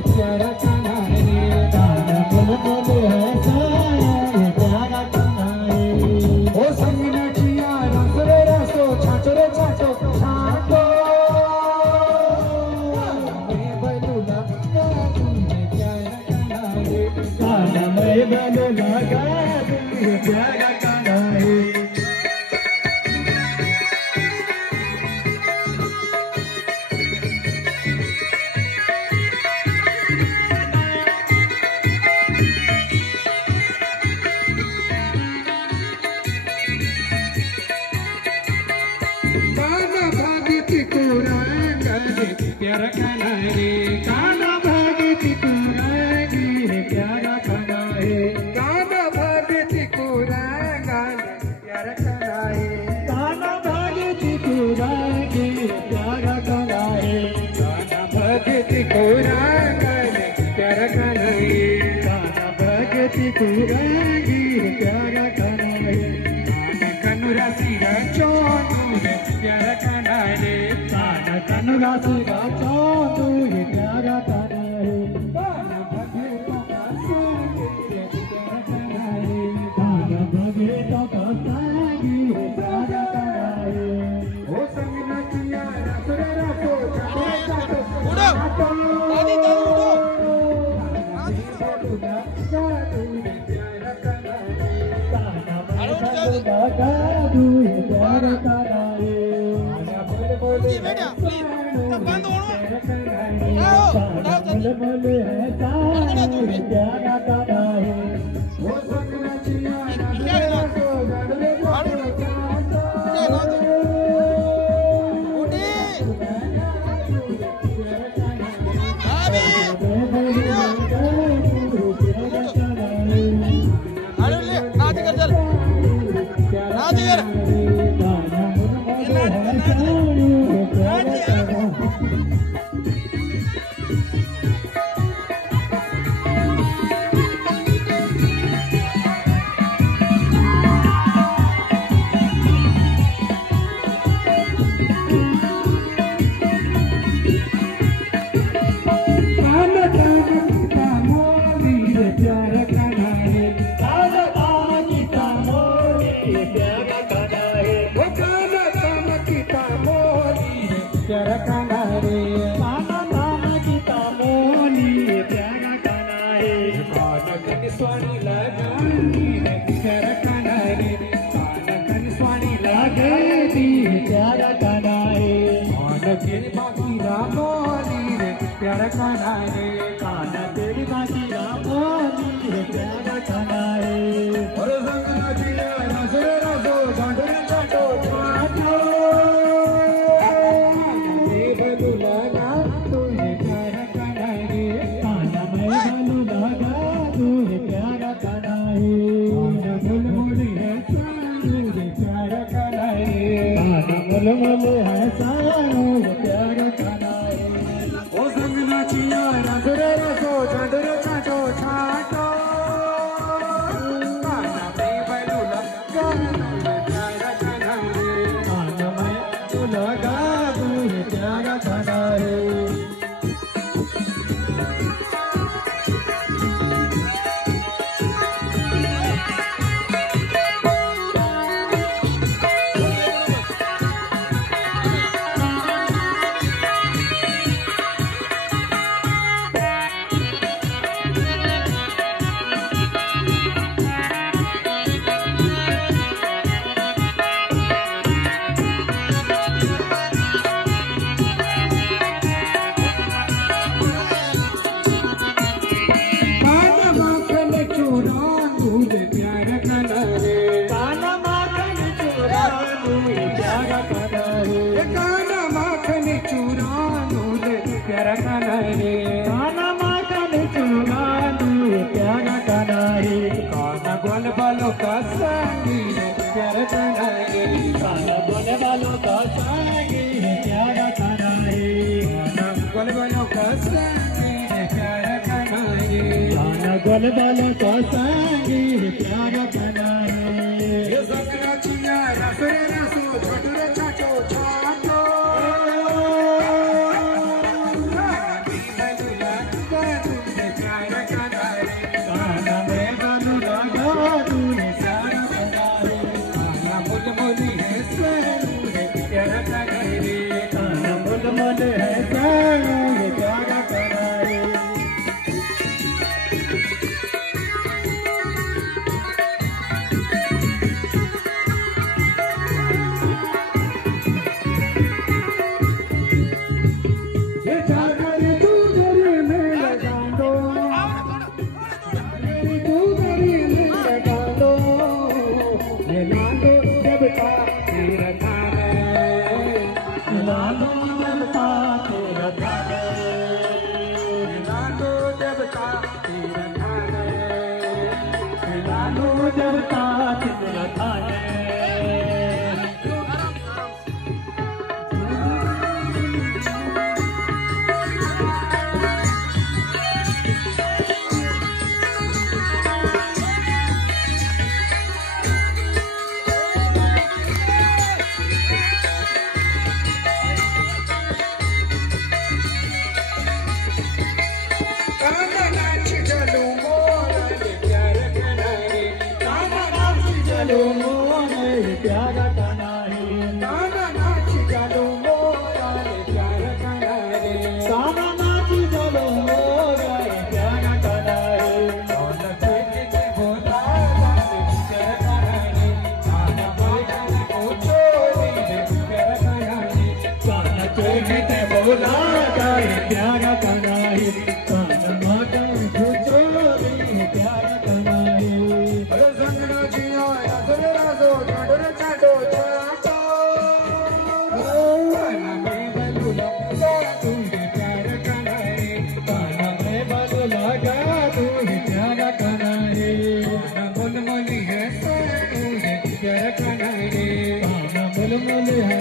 प्यारा कान्हा रे कान्हा बोल बोल है साया रे प्यारा कान्हा रे ओ संगना चिया रस रे रसो छाटो रे छाटो छाटो मैं बलूला तुझे प्यारा कान्हा रे कान्हा मैं बलूला तुझे प्यारा कान्हा रे प्यारा कान्हा रे कान्हा भागती कुरांगी रे प्यारा कान्हा रे कान्हा भागती कुरांगी प्यारा कान्हा रे कान्हा भागती कुरांगी रे प्यारा कान्हा रे कान्हा भागती कुरांगी प्यारा कान्हा रे कान्हा भागती कुरांगी रे प्यारा कान्हा रे कनुरा सिरा चोंदू रे प्यारा कान्हा रे कान्हा कनुरा सिरा चोंदू रे प्यारा कान्हा रे कान्हा भगतों का संगी रे प्यारा कान्हा रे कान्हा भगतों का संगी रे प्यारा कान्हा रे ओ संग नचिया रस रे रसो छाटो उड़ो दादी उड़ो बेटा प्लीज बंद हो प्यारा कान्हा रे कान्हा नाम गीता मोनी प्यारा कान्हा रे कान्हा कन स्वाणी लगानी रे प्यारा कान्हा रे कान्हा कन स्वाणी लगानी प्यारा कान्हा रे कान्हा तेरी बाकी रामोनी रे प्यारा कान्हा रे कान्हा तेरी बाकी रामोनी रे प्यारा कान्हा रे और संगना जिया रस रे रसो छाटो रे छाटो छाटो मल है सानू प्यारा कान्हा रे ओ संग नाचिया रस रे रसो छाटो रे छाटो छाटो कान्हा मैं बलूला प्यारा कान्हा रे कान्हा मैं लगा तुझे प्यारा कान्हा रे प्यारा कान्हा रे कान्हा माखन चूरा दूर प्यारा कान्हा रे कान्हा गोल बालों का संगी रे प्यारा कान्हा रे कान्हा गोल बालों का संगी रे प्यारा कान्हा रे कान्हा गोल बालों का संगी रे प्यारा कान्हा रे कान्हा गोल बालों का संगी रे प्यारा कान्हा रे ये संगना चिया रस रे रसो छाटो रे छाटो छाटो होता चितला थाने प्यारा कनाई काना नाच चलो मोराले प्यार कनारे काना नाच चलो मोराले प्यारा कनाई कौन खेते बोला प्यार कनारे काना बाजन को छोड़ी प्यार कनारे काना खेते बोला प्यारा कनाई काना बाजन को छोड़ी प्यारा कनाई अरे संगना जिया अदर राजो डर चाटो चाटो काना में बलुला तुझे प्यार कनारे काना में बदला गा तुझे प्यारा कनाई काना मुलमुली है तुझे प्यार कनारे काना मुलमुल है